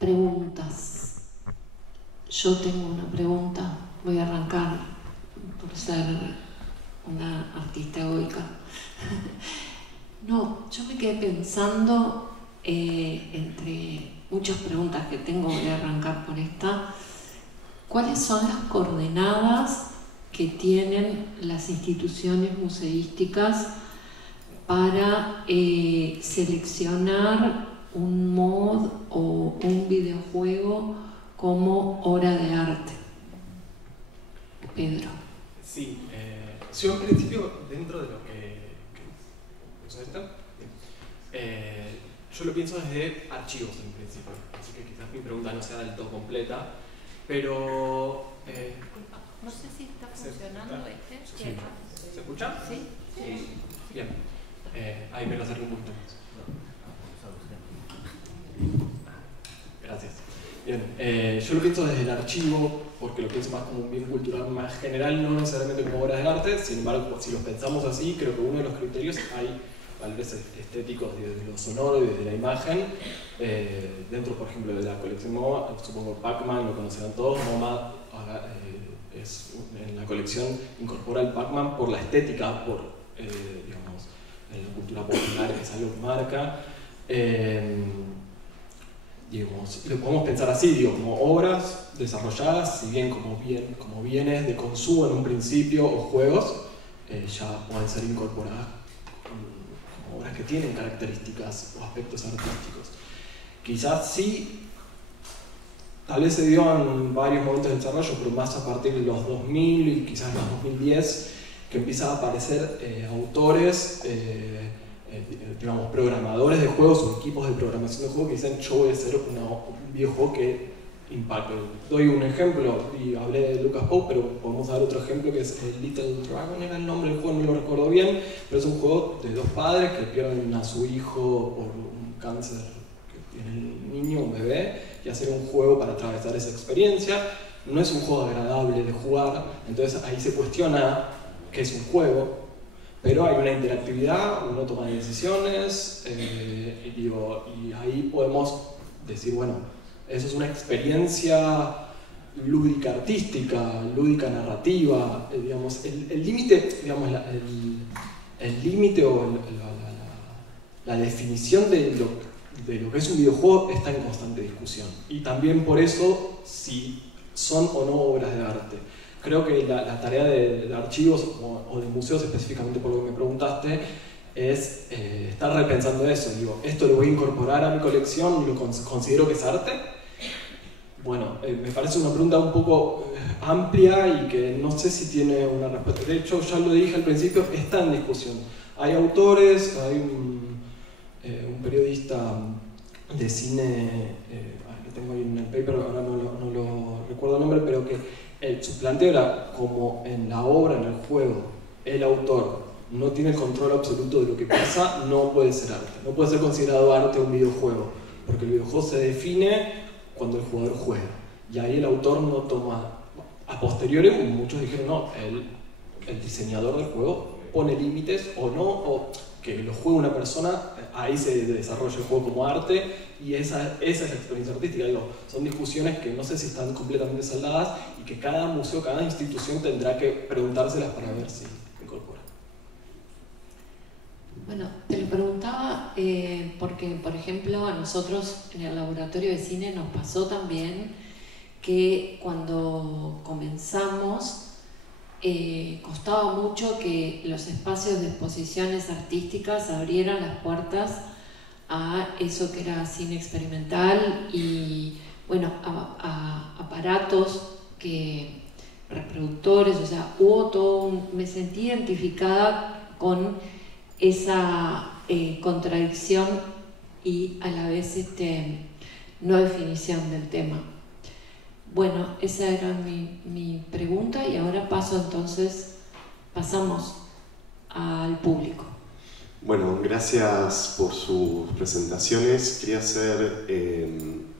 Preguntas. Yo tengo una pregunta, voy a arrancar por ser una artista egoica. No, yo me quedé pensando, entre muchas preguntas que tengo, voy a arrancar por esta. ¿Cuáles son las coordenadas que tienen las instituciones museísticas para seleccionar un mod o un videojuego como obra de arte? Pedro. Sí, yo en principio, dentro de lo que ¿usa esto? Yo lo pienso desde archivos en principio, así que quizás mi pregunta no sea del todo completa, pero... no sé si está funcionando sí. ¿Se escucha? Sí. Sí. Bien, ahí me lo acerco un poquito más. Gracias. Bien, yo lo pienso desde el archivo, porque lo pienso más como un bien cultural más general, no necesariamente como obras de arte. Sin embargo, si los pensamos así, creo que uno de los criterios hay, tal vez estéticos, desde lo sonoro y desde la imagen. Dentro, por ejemplo, de la colección MoMA, supongo Pac-Man lo conocerán todos. MoMA en la colección incorpora el Pac-Man por la estética, por digamos, la cultura popular, que es algo que marca. Digamos, lo podemos pensar así, digo, como obras desarrolladas, si bien como bienes de consumo en un principio o juegos, ya pueden ser incorporadas como obras que tienen características o aspectos artísticos. Quizás sí, tal vez se dio en varios momentos de desarrollo, pero más a partir de los 2000 y quizás los 2010, que empiezan a aparecer autores, digamos, programadores de juegos o equipos de programación de juegos que dicen: yo voy a hacer un videojuego que impacte. Doy un ejemplo, y hablé de Lucas Pope, pero podemos dar otro ejemplo que es Little Dragon, era el nombre del juego, no lo recuerdo bien, pero es un juego de dos padres que pierden a su hijo por un cáncer que tiene el niño, un bebé, y hacer un juego para atravesar esa experiencia. No es un juego agradable de jugar, entonces ahí se cuestiona qué es un juego. Pero hay una interactividad, uno toma decisiones, y ahí podemos decir, bueno, eso es una experiencia lúdica artística, lúdica narrativa, digamos, el límite, digamos, el límite o la definición de lo que es un videojuego está en constante discusión. Y también por eso, si son o no obras de arte. Creo que la tarea de archivos o de museos, específicamente por lo que me preguntaste, es estar repensando eso. Digo, ¿esto lo voy a incorporar a mi colección y lo considero que es arte? Bueno, me parece una pregunta un poco amplia y que no sé si tiene una respuesta. De hecho, ya lo dije al principio, está en discusión. Hay autores, hay un periodista de cine, que tengo ahí en el paper, ahora no lo recuerdo el nombre, pero que su planteo era: como en la obra, en el juego, el autor no tiene el control absoluto de lo que pasa, no puede ser arte. No puede ser considerado arte un videojuego, porque el videojuego se define cuando el jugador juega. Y ahí el autor no toma... A posteriori, muchos dijeron, no, el diseñador del juego pone límites o no, o que lo juegue una persona, ahí se desarrolla el juego como arte, y esa es la experiencia artística. Digo, son discusiones que no sé si están completamente saldadas y que cada museo, cada institución tendrá que preguntárselas para ver si incorpora. Bueno, te lo preguntaba porque, por ejemplo, a nosotros en el laboratorio de cine nos pasó también que cuando comenzamos costaba mucho que los espacios de exposiciones artísticas abrieran las puertas a eso que era cine experimental y, bueno, a aparatos, reproductores, o sea, hubo todo me sentí identificada con esa contradicción y a la vez no definición del tema. Bueno, esa era mi pregunta y ahora pasamos al público. Bueno, gracias por sus presentaciones. Quería hacer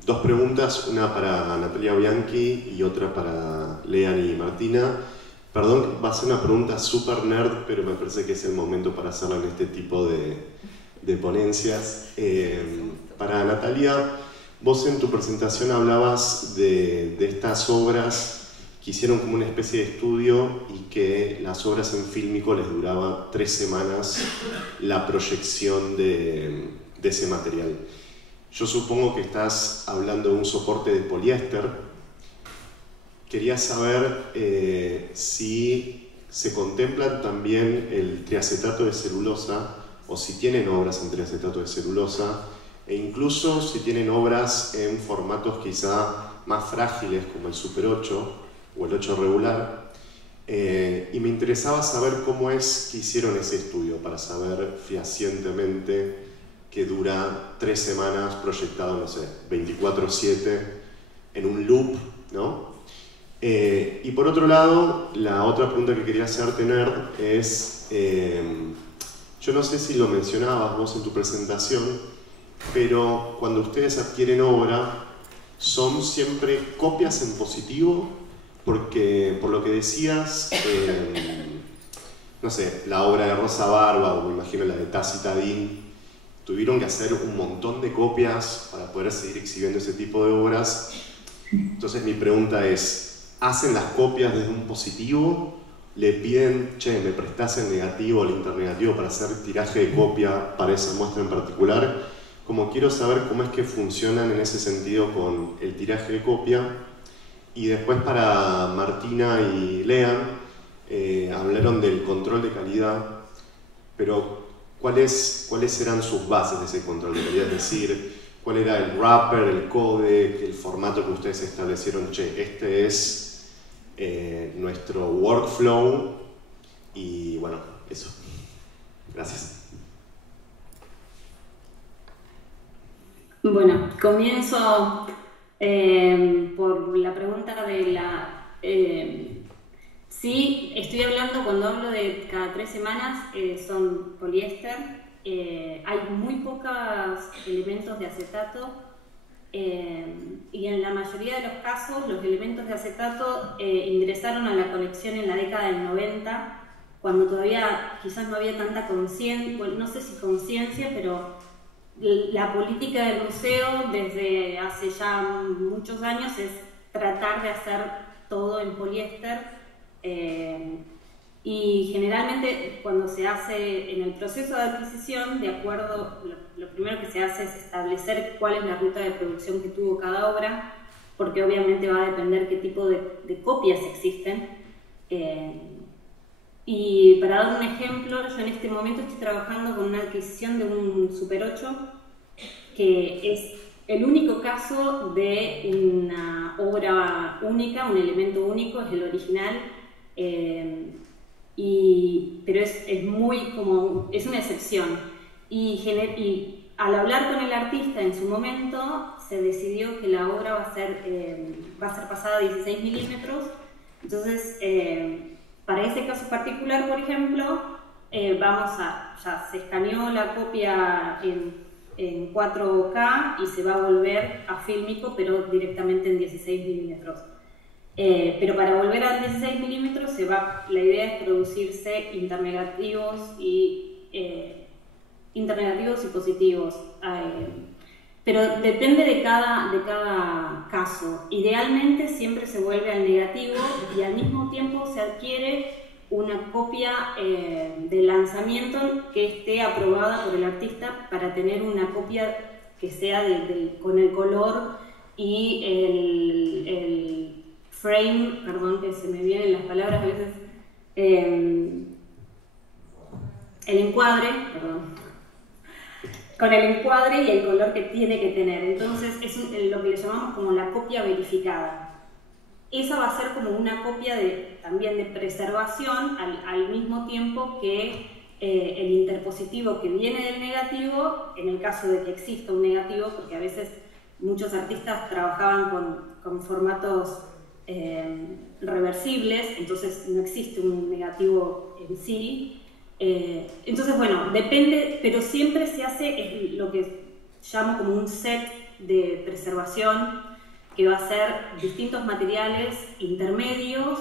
dos preguntas, una para Natalia Bianchi y otra para Lean y Martina. Perdón, va a ser una pregunta súper nerd, pero me parece que es el momento para hacerla en este tipo de ponencias. Para Natalia, Vos en tu presentación hablabas de estas obras que hicieron como una especie de estudio y que las obras en Fílmico les duraba 3 semanas la proyección de ese material. Yo supongo que estás hablando de un soporte de poliéster. Quería saber si se contemplan también el triacetato de celulosa o si tienen obras en triacetato de celulosa e incluso si tienen obras en formatos quizá más frágiles como el Super 8 o el 8 regular. Y me interesaba saber cómo es que hicieron ese estudio para saber fehacientemente que dura 3 semanas proyectado, no sé, 24/7 en un loop, ¿no? Y por otro lado, la otra pregunta que quería hacerte, Nerd, es, yo no sé si lo mencionabas vos en tu presentación, pero cuando ustedes adquieren obra, ¿son siempre copias en positivo? Porque, por lo que decías, no sé, la obra de Rosa Barba, o me imagino la de Tacitadín, tuvieron que hacer un montón de copias para poder seguir exhibiendo ese tipo de obras. Entonces mi pregunta es, ¿hacen las copias desde un positivo? ¿Le piden, che, me prestás el negativo o el internegativo para hacer tiraje de copia para esa muestra en particular? Como quiero saber cómo es que funcionan en ese sentido con el tiraje de copia. Y después para Martina y Lean, hablaron del control de calidad, pero ¿cuáles eran sus bases de ese control de calidad? Es decir, ¿cuál era el wrapper, el codec, el formato que ustedes establecieron? Che, este es nuestro workflow y bueno, eso. Gracias. Bueno, comienzo por la pregunta de la... sí, estoy hablando, cuando hablo de cada 3 semanas, son poliéster. Hay muy pocos elementos de acetato y en la mayoría de los casos los elementos de acetato ingresaron a la colección en la década del 90, cuando todavía quizás no había tanta conciencia, bueno, no sé si conciencia, pero la política del museo desde hace ya muchos años es tratar de hacer todo en poliéster y generalmente cuando se hace en el proceso de adquisición, de acuerdo, lo primero que se hace es establecer cuál es la ruta de producción que tuvo cada obra, porque obviamente va a depender qué tipo de copias existen. Y para dar un ejemplo, yo en este momento estoy trabajando con una adquisición de un Super 8, que es el único caso de una obra única, un elemento único, es el original, pero es muy como, es una excepción. Y al hablar con el artista en su momento, se decidió que la obra va a ser pasada a 16 milímetros, entonces para ese caso particular, por ejemplo, ya se escaneó la copia en 4K y se va a volver a fílmico, pero directamente en 16 milímetros. Pero para volver a 16 milímetros, la idea es producirse internegativos y positivos. Pero depende de cada caso. Idealmente siempre se vuelve al negativo y al mismo tiempo se adquiere una copia de lanzamiento que esté aprobada por el artista para tener una copia que sea con el color y el frame, perdón que se me vienen las palabras a veces, el encuadre, perdón. Con el encuadre y el color que tiene que tener. Entonces es lo que le llamamos como la copia verificada. Esa va a ser como una copia también de preservación al mismo tiempo que el interpositivo que viene del negativo, en el caso de que exista un negativo, porque a veces muchos artistas trabajaban con formatos reversibles, entonces no existe un negativo en sí. Entonces, bueno, depende, pero siempre se hace lo que llamo como un set de preservación, que va a ser distintos materiales intermedios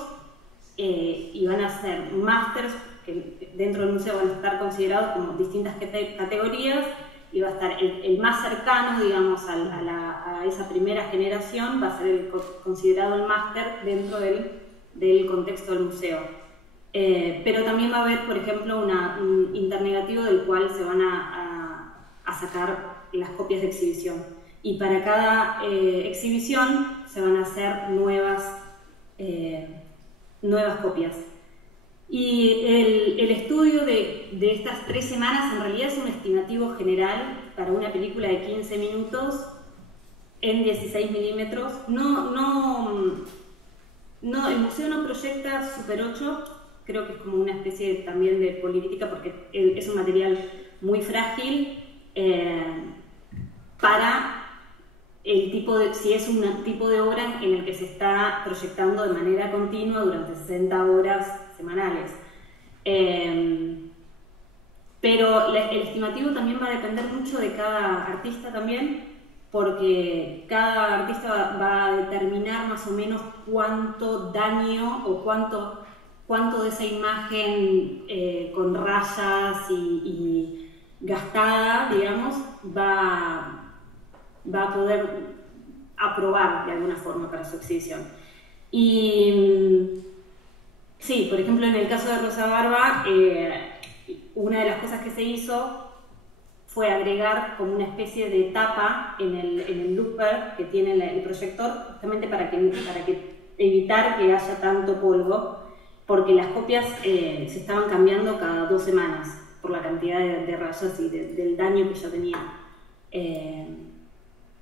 y van a ser másters que dentro del museo van a estar considerados como distintas categorías y va a estar el más cercano, digamos, a esa primera generación, va a ser considerado el máster dentro del contexto del museo. Pero también va a haber, por ejemplo, un internegativo del cual se van a sacar las copias de exhibición. Y para cada exhibición se van a hacer nuevas copias. Y el estudio de estas 3 semanas en realidad es un estimativo general para una película de 15 minutos en 16 milímetros. El museo no proyecta Super 8, creo que es como una especie también de política porque es un material muy frágil para el tipo si es un tipo de obra en el que se está proyectando de manera continua durante 60 horas semanales. Pero el estimativo también va a depender mucho de cada artista también, porque cada artista va a determinar más o menos cuánto daño o cuánto de esa imagen con rayas y gastada, digamos, va a poder aprobar de alguna forma para su exhibición. Y sí, por ejemplo, en el caso de Rosa Barba, una de las cosas que se hizo fue agregar como una especie de tapa en el looper que tiene el proyector, justamente para evitar que haya tanto polvo, porque las copias se estaban cambiando cada 2 semanas por la cantidad de rayas y del daño que ya tenía.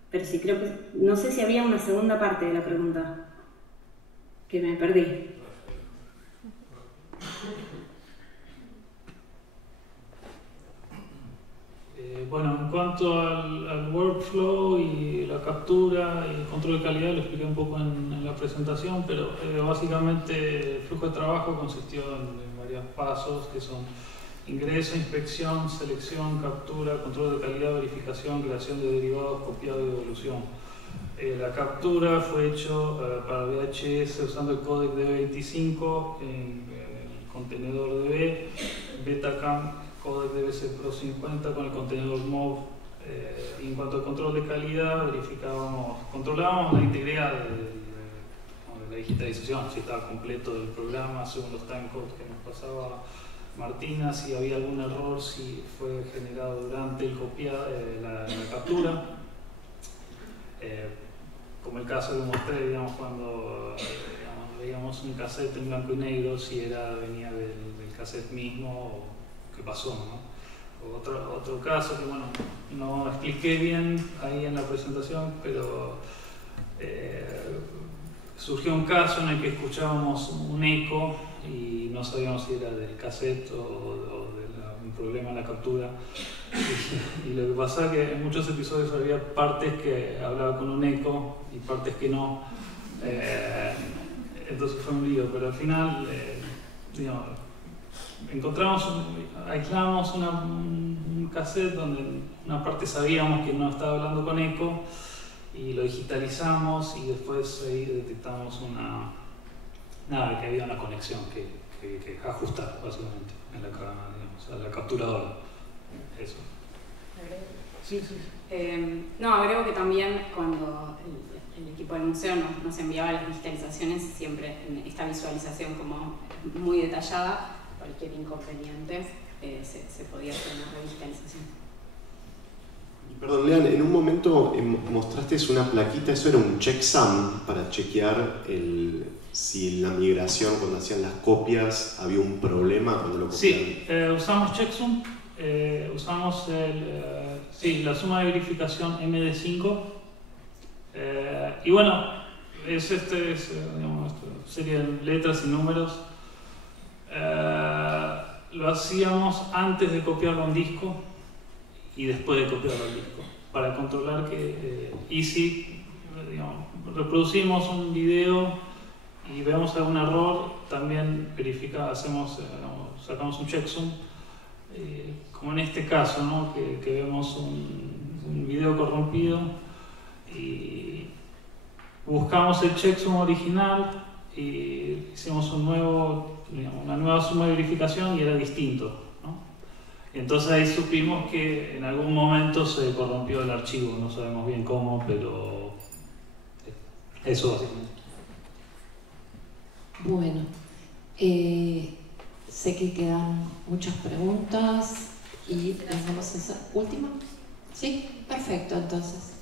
Pero sí, creo que... No sé si había una segunda parte de la pregunta, que me perdí. Bueno, en cuanto al workflow y la captura y el control de calidad, lo expliqué un poco en la presentación, pero básicamente el flujo de trabajo consistió en varios pasos que son ingreso, inspección, selección, captura, control de calidad, verificación, creación de derivados, copiado y devolución. La captura fue hecho para VHS usando el códec DB25 en el contenedor DB, Betacam, códec DBC Pro 50 con el contenedor MOV. En cuanto al control de calidad, controlábamos la integridad de la digitalización, si estaba completo del programa según los timecodes que nos pasaba Martina, si había algún error, si fue generado durante la captura. Como el caso que mostré, digamos, cuando veíamos un cassette en blanco y negro, si venía del cassette mismo o qué pasó, ¿no? Otro caso que, bueno, no expliqué bien ahí en la presentación, pero surgió un caso en el que escuchábamos un eco y no sabíamos si era del cassette o de un problema en la captura. Y lo que pasaba es que en muchos episodios había partes que hablaban con un eco y partes que no. Entonces fue un lío, pero al final, digamos, aislamos un cassette donde una parte sabíamos que no estaba hablando con eco y lo digitalizamos y después ahí detectamos que había una conexión que ajustar básicamente a la capturadora. Eso. Sí. No, agrego que también cuando el equipo del museo nos enviaba las digitalizaciones, siempre esta visualización como muy detallada, cualquier inconveniente se podía hacer una redigitalización. Perdón, Lean, en un momento mostraste una plaquita, eso era un checksum para chequear si la migración, cuando hacían las copias, había un problema cuando lo copiaban. Sí, usamos checksum, usamos la suma de verificación MD5 y bueno, es serie de letras y números. Lo hacíamos antes de copiarlo a un disco y después de copiarlo al disco, para controlar que reproducimos un video y vemos algún error, también sacamos un checksum, como en este caso, ¿no? que vemos un video corrompido y buscamos el checksum original y hicimos una nueva suma de verificación y era distinto, ¿no? Entonces ahí supimos que en algún momento se corrompió el archivo, no sabemos bien cómo, pero eso básicamente. Bueno, sé que quedan muchas preguntas y pensamos esa última. Sí, perfecto, entonces.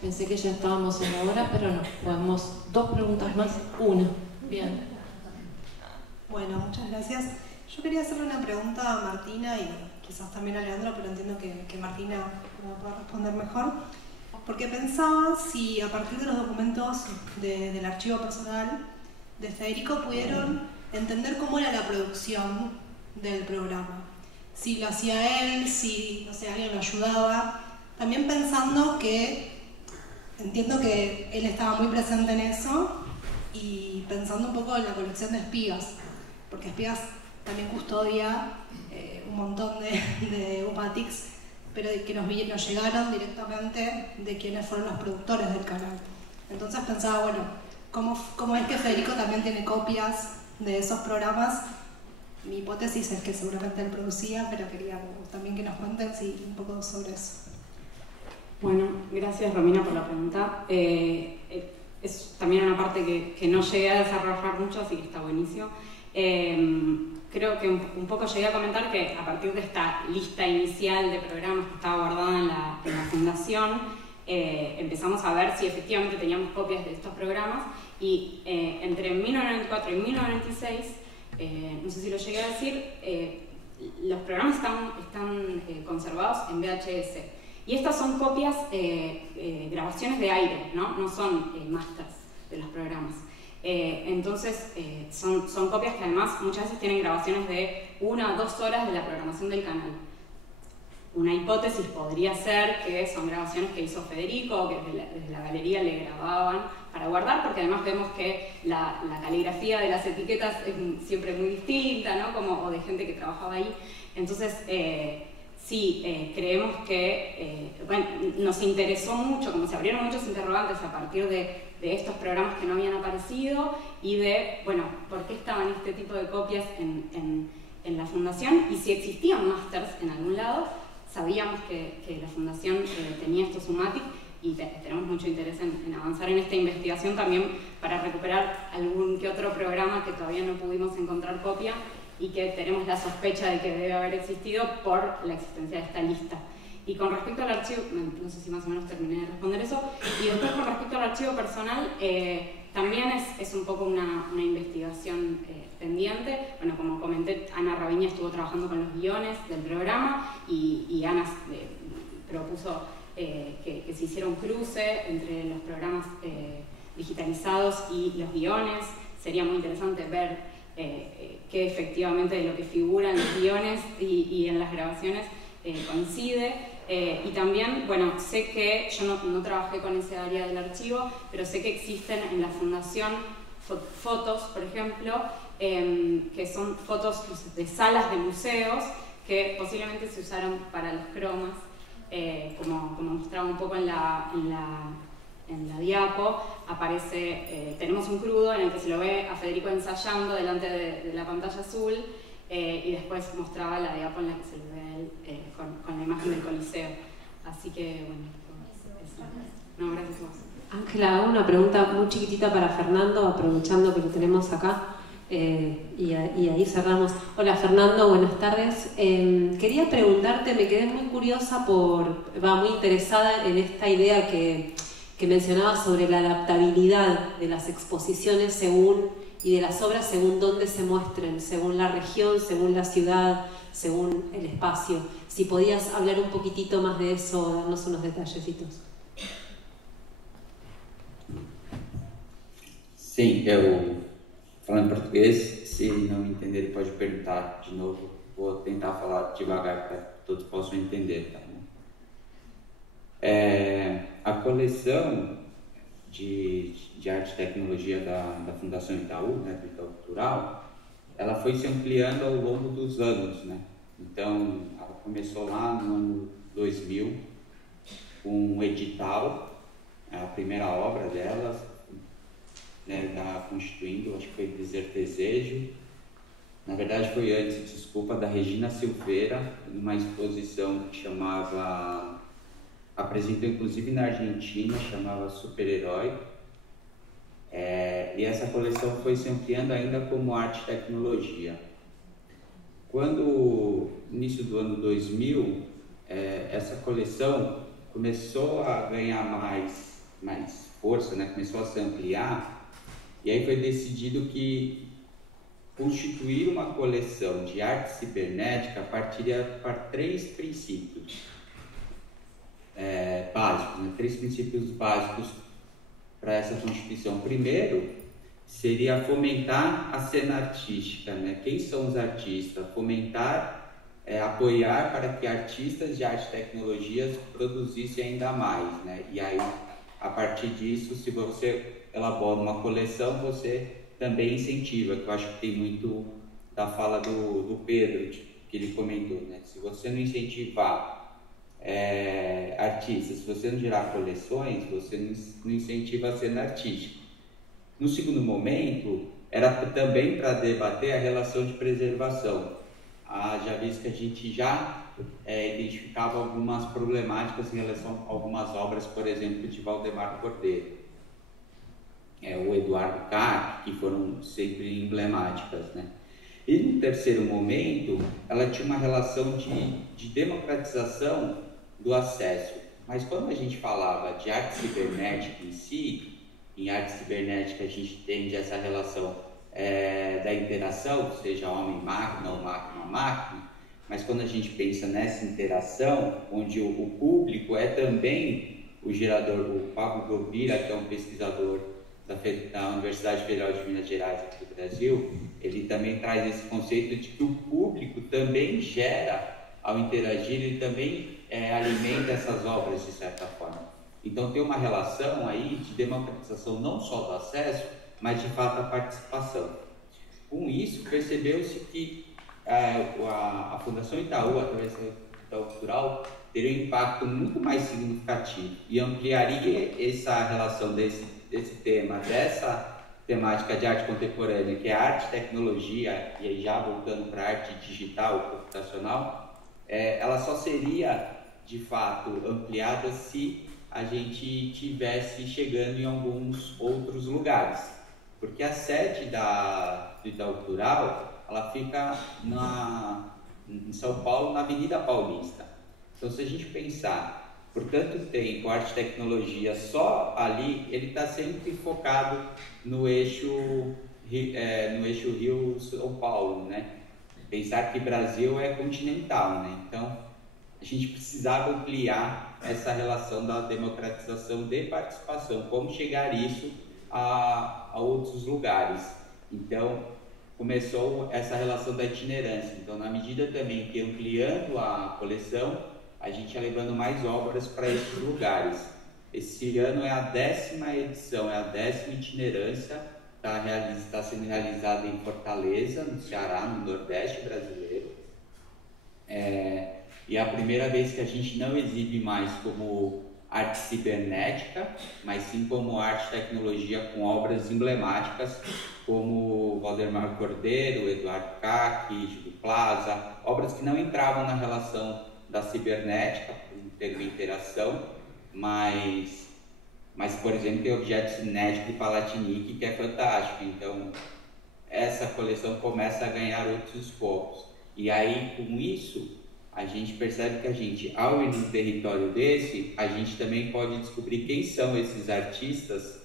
Pensé que ya estábamos en la hora, pero no. Podemos 2 preguntas más, una. Bien. Bueno, muchas gracias. Yo quería hacerle una pregunta a Martina y quizás también a Leandro, pero entiendo que Martina me pueda responder mejor. Porque pensaba si a partir de los documentos del archivo personal de Federico pudieron entender cómo era la producción del programa. Si lo hacía él, si no sé, alguien lo ayudaba. También pensando que entiendo que él estaba muy presente en eso y pensando un poco en la colección de Espigas, porque Espigas también custodia un montón de UPATIX, pero que nos llegaron directamente de quienes fueron los productores del canal. Entonces pensaba, bueno, ¿cómo es que Federico también tiene copias de esos programas? Mi hipótesis es que seguramente él producía, pero quería también que nos cuenten un poco sobre eso. Bueno, gracias Romina por la pregunta. Es también una parte que no llegué a desarrollar mucho, así que está buenísimo. Creo que un poco llegué a comentar que a partir de esta lista inicial de programas que estaba guardada en la fundación, empezamos a ver si efectivamente teníamos copias de estos programas y entre 1994 y 1996, no sé si lo llegué a decir, los programas están conservados en VHS. Y estas son copias, grabaciones de aire, no son masters de los programas. Entonces, son copias que además muchas veces tienen grabaciones de 1 o 2 horas de la programación del canal. Una hipótesis podría ser que son grabaciones que hizo Federico o que desde la galería le grababan para guardar, porque además vemos que la caligrafía de las etiquetas es siempre muy distinta, ¿no? O de gente que trabajaba ahí. Entonces, sí, creemos que bueno, nos interesó mucho, como se abrieron muchos interrogantes a partir de estos programas que no habían aparecido y de, bueno, por qué estaban este tipo de copias en la fundación y si existían másters en algún lado. Sabíamos que la fundación tenía estos UMATIC y tenemos mucho interés en avanzar en esta investigación también para recuperar algún que otro programa que todavía no pudimos encontrar copia y que tenemos la sospecha de que debe haber existido por la existencia de esta lista. Y con respecto al archivo, no sé si más o menos terminé de responder eso, y después con respecto al archivo personal, también es un poco una investigación pendiente. Bueno, como comenté, Ana Raviña estuvo trabajando con los guiones del programa y Ana propuso que se hiciera un cruce entre los programas digitalizados y los guiones. Sería muy interesante ver que efectivamente de lo que figura en los guiones y en las grabaciones coincide. Y también, bueno, sé que yo no trabajé con ese área del archivo, pero sé que existen en la fundación fotos, por ejemplo, que son fotos de salas de museos que posiblemente se usaron para los cromas, como mostraba un poco en la diapo. Aparece, tenemos un crudo en el que se lo ve a Federico ensayando delante de la pantalla azul, y después mostraba la diapo en la que se lo ve a él con la imagen del Coliseo. Así que, bueno, eso. No, gracias a vos. Ángela, hago una pregunta muy chiquitita para Fernando, aprovechando que lo tenemos acá, y ahí cerramos. Hola Fernando, buenas tardes. Quería preguntarte, me quedé muy curiosa muy interesada en esta idea que mencionabas sobre la adaptabilidad de las exposiciones y de las obras según dónde se muestren, según la región, según la ciudad, según el espacio. Si podías hablar un poquitito más de eso, darnos unos detallecitos. Sim, eu falando em português, se não me entender pode perguntar de novo, vou tentar falar devagar para que todos possam entender, tá bom? A coleção de arte e tecnologia da Fundação Itaú, né, do Itaú Cultural, ela foi se ampliando ao longo dos anos, né? Então, ela começou lá no ano 2000, com um edital, a primeira obra dela, né, da Constituindo, acho que foi Dizer Desejo, Na verdade foi antes, desculpa, da Regina Silveira, numa exposição que chamava, apresentou inclusive na Argentina, chamava Super-Herói. E essa coleção foi se ampliando ainda como arte e tecnologia. Quando, no início do ano 2000, essa coleção começou a ganhar mais força, né? Começou a se ampliar, e aí foi decidido que constituir uma coleção de arte cibernética partiria para 3 princípios básicos, né? 3 princípios básicos para essa constituição. Primeiro, seria fomentar a cena artística, né? Quem são os artistas? Fomentar, apoiar para que artistas de arte e tecnologias produzissem ainda mais, né? E aí, a partir disso, se você elabora uma coleção, você também incentiva, que eu acho que tem muito da fala do Pedro, que ele comentou, né? Se você não incentivar artistas, se você não gerar coleções, você não incentiva a cena artística. No segundo momento, era também para debater a relação de preservação. Já visto que a gente já identificava algumas problemáticas em relação a algumas obras, por exemplo, de Valdemar Cordeiro, o Eduardo Kac, que foram sempre emblemáticas, né? E no terceiro momento, ela tinha uma relação de democratização do acesso. Mas quando a gente falava de arte cibernética em si, em arte cibernética a gente entende essa relação da interação, seja homem-máquina ou máquina-máquina, mas quando a gente pensa nessa interação, onde o público é também o gerador, o Pablo Gobira, que é um pesquisador da Universidade Federal de Minas Gerais aqui do Brasil, ele também traz esse conceito de que o público também gera, ao interagir, ele também alimenta essas obras de certa forma. Então tem uma relação aí de democratização não só do acesso, mas de fato a participação. Com isso, percebeu-se que a Fundação Itaú, através do Itaú Cultural, teria um impacto muito mais significativo e ampliaria essa relação desse tema, dessa temática de arte contemporânea, que é arte e tecnologia, e aí já voltando para a arte digital, computacional, ela só seria, de fato, ampliada se a gente tivesse chegando em alguns outros lugares. Porque a sede do Itaú Cultural, ela fica em São Paulo, na Avenida Paulista. Então, se a gente pensar por tanto tempo, arte e tecnologia só ali, ele está sempre focado no eixo Rio-São Paulo, né? Pensar que Brasil é continental, né? Então, a gente precisava ampliar essa relação da democratização de participação, como chegar isso a outros lugares. Então, começou essa relação da itinerância. Então, na medida também que ampliando a coleção, a gente ia levando mais obras para esses lugares. Esse ano é a 10ª edição, é a 10ª itinerância, está sendo realizada em Fortaleza, no Ceará, no Nordeste brasileiro. E é a primeira vez que a gente não exibe mais como arte cibernética, mas sim como arte e tecnologia com obras emblemáticas, como Valdemar Cordeiro, Eduardo Kac, Júlio Plaza, obras que não entravam na relação da cibernética, por ter uma interação, mas, por exemplo, tem objeto cinético de Palatinic, que é fantástico. Então, essa coleção começa a ganhar outros escopos. E aí, com isso, a gente percebe que a gente, ao ir num território desse, a gente também pode descobrir quem são esses artistas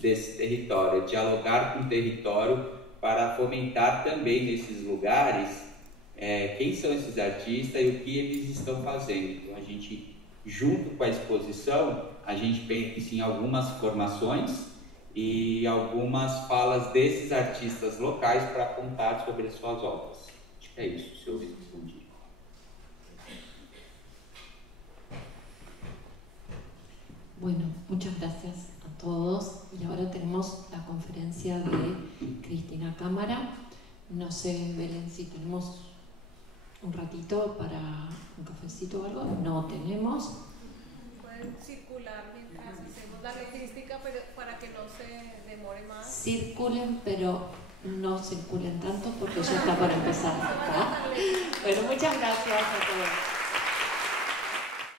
desse território, dialogar com o território para fomentar também nesses lugares quem são esses artistas e o que eles estão fazendo. Então, a gente, junto com a exposição, a gente pensa em algumas formações e algumas falas desses artistas locais para contar sobre as suas obras. Acho que é isso, se eu respondi. Bueno, muchas gracias a todos. Y ahora tenemos la conferencia de Cristina Cámara. No sé, Belén, si tenemos un ratito para un cafecito o algo. No tenemos. Pueden circular mientras hacemos la logística, pero para que no se demore más. Circulen, pero no circulen tanto porque ya está para empezar. ¿Está? Bueno, muchas gracias a todos.